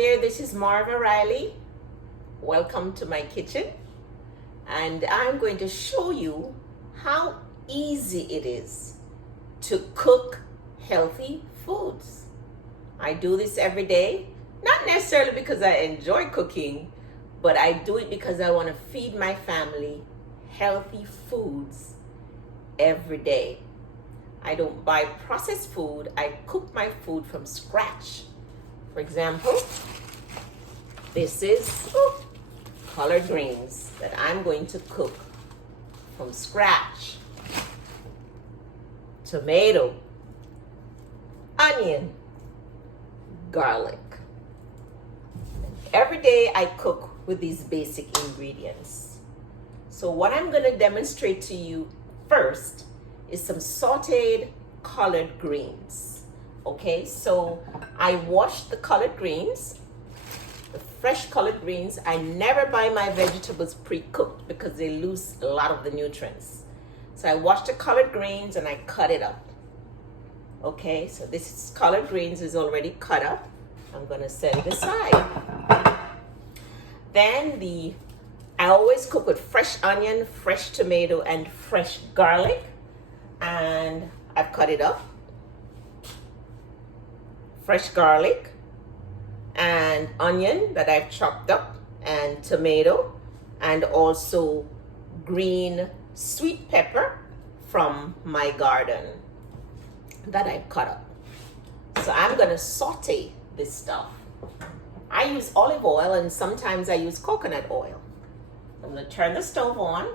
there, this is Marva Riley. Welcome to my kitchen. And I'm going to show you how easy it is to cook healthy foods. I do this every day, not necessarily because I enjoy cooking, but I do it because I want to feed my family healthy foods every day. I don't buy processed food. I cook my food from scratch. For example, this is collard greens that I'm going to cook from scratch. Tomato, onion, garlic. Every day I cook with these basic ingredients. So what I'm going to demonstrate to you first is some sauteed collard greens. Okay, so I wash the collard greens, the fresh collard greens. I never buy my vegetables pre-cooked because they lose a lot of the nutrients. So I wash the collard greens and I cut it up. Okay, so this is collard greens is already cut up. I'm gonna set it aside. Then I always cook with fresh onion, fresh tomato, and fresh garlic. And I've cut it up. Fresh garlic and onion that I've chopped up, and tomato, and also green sweet pepper from my garden that I've cut up. So I'm gonna saute this stuff. I use olive oil and sometimes I use coconut oil. I'm gonna turn the stove on.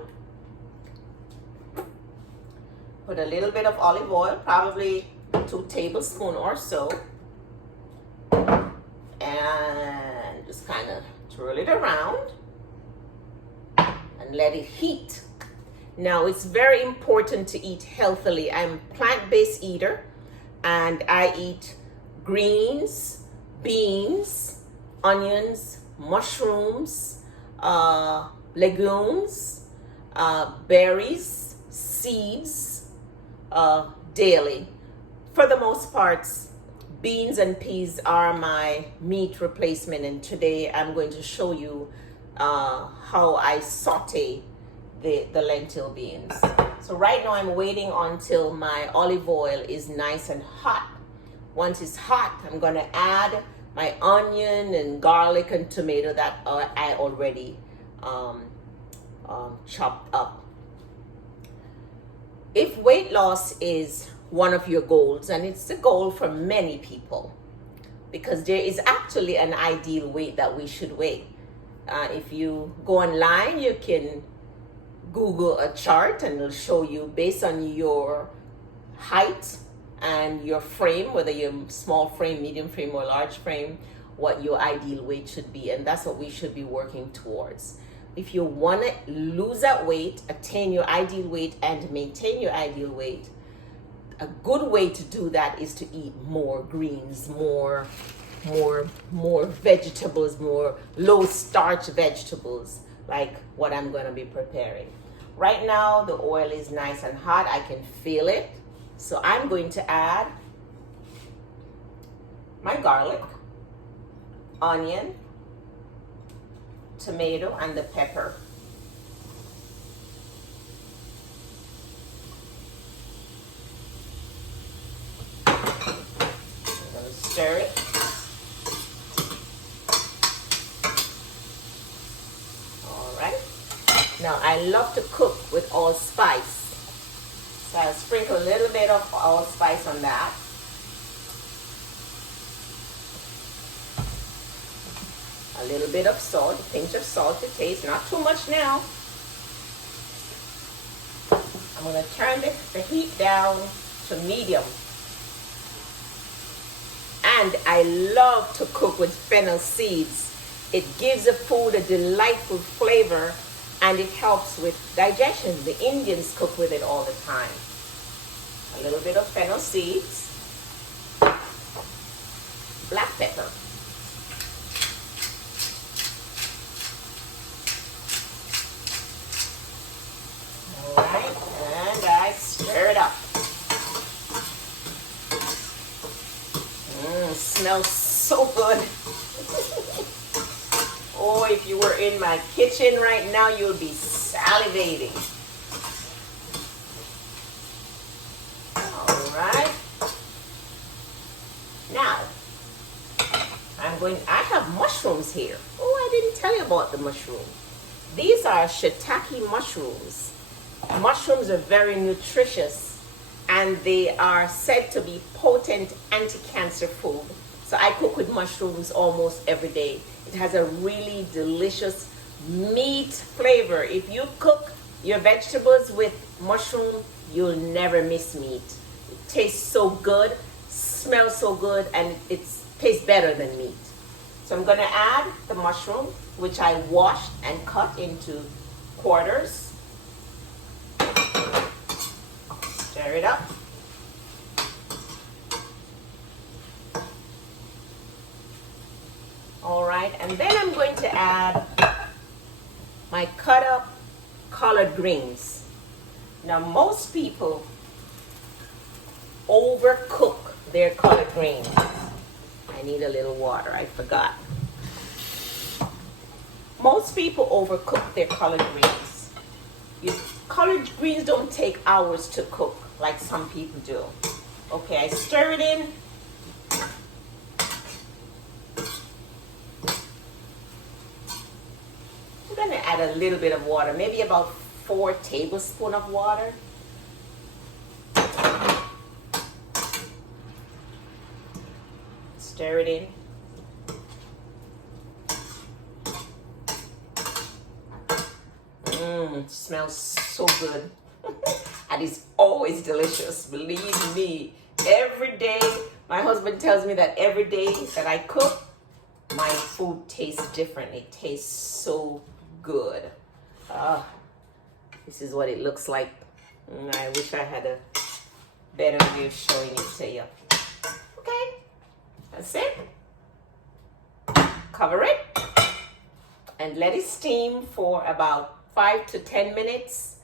Put a little bit of olive oil, probably 2 tablespoons or so. And just kind of twirl it around and let it heat. Now, it's very important to eat healthily. I'm a plant-based eater and I eat greens, beans, onions, mushrooms, legumes, berries, seeds, daily. For the most part, beans and peas are my meat replacement, and today I'm going to show you how I saute the lentil beans. So right now I'm waiting until my olive oil is nice and hot. Once it's hot, I'm going to add my onion and garlic and tomato that I already chopped up. If weight loss is one of your goals, and it's the goal for many people, because there is actually an ideal weight that we should weigh. If you go online, you can Google a chart and it'll show you based on your height and your frame, whether you're small frame, medium frame, or large frame, what your ideal weight should be. And that's what we should be working towards. If you want to lose that weight, attain your ideal weight, and maintain your ideal weight, a good way to do that is to eat more greens, more vegetables, more low starch vegetables, like what I'm going to be preparing. Right now, the oil is nice and hot. I can feel it. So I'm going to add my garlic, onion, tomato, and the pepper. I'm going to stir it. All right. Now I love to cook with allspice. So I'll sprinkle a little bit of allspice on that. A little bit of salt, a pinch of salt to taste, not too much now. I'm going to turn the heat down to medium. And I love to cook with fennel seeds. It gives the food a delightful flavor and it helps with digestion. The Indians cook with it all the time. A little bit of fennel seeds, black pepper, all right, and I stir it up. Smells so good. Oh, if you were in my kitchen right now, you would be salivating. All right. Now, I have mushrooms here. Oh, I didn't tell you about the mushroom. These are shiitake mushrooms. Mushrooms are very nutritious and they are said to be potent anti-cancer food. So I cook with mushrooms almost every day. It has a really delicious meat flavor. If you cook your vegetables with mushroom, you'll never miss meat. It tastes so good, smells so good, and it tastes better than meat. So I'm going to add the mushroom, which I washed and cut into quarters. Stir it up. All right, and then I'm going to add my cut up collard greens. Now, most people overcook their collard greens. I need a little water, I forgot. Most people overcook their collard greens. Collard greens don't take hours to cook like some people do. Okay, I stir it in. I'm going to add a little bit of water, maybe about 4 tablespoons of water. Stir it in. It smells so good. And it's always delicious, believe me. Every day, my husband tells me that every day that I cook, my food tastes different. It tastes so good. This is what it looks like. I wish I had a better way of showing it to you. Okay, that's it. Cover it and let it steam for about 5 to 10 minutes.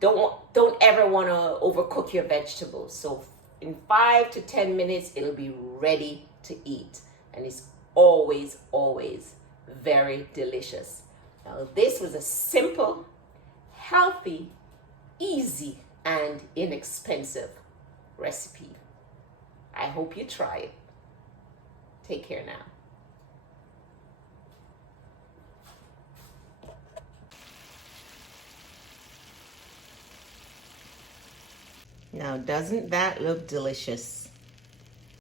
Don't ever want to overcook your vegetables. So in 5 to 10 minutes, it'll be ready to eat. And it's always, always very delicious. Now, this was a simple, healthy, easy, and inexpensive recipe. I hope you try it. Take care now. Now, doesn't that look delicious?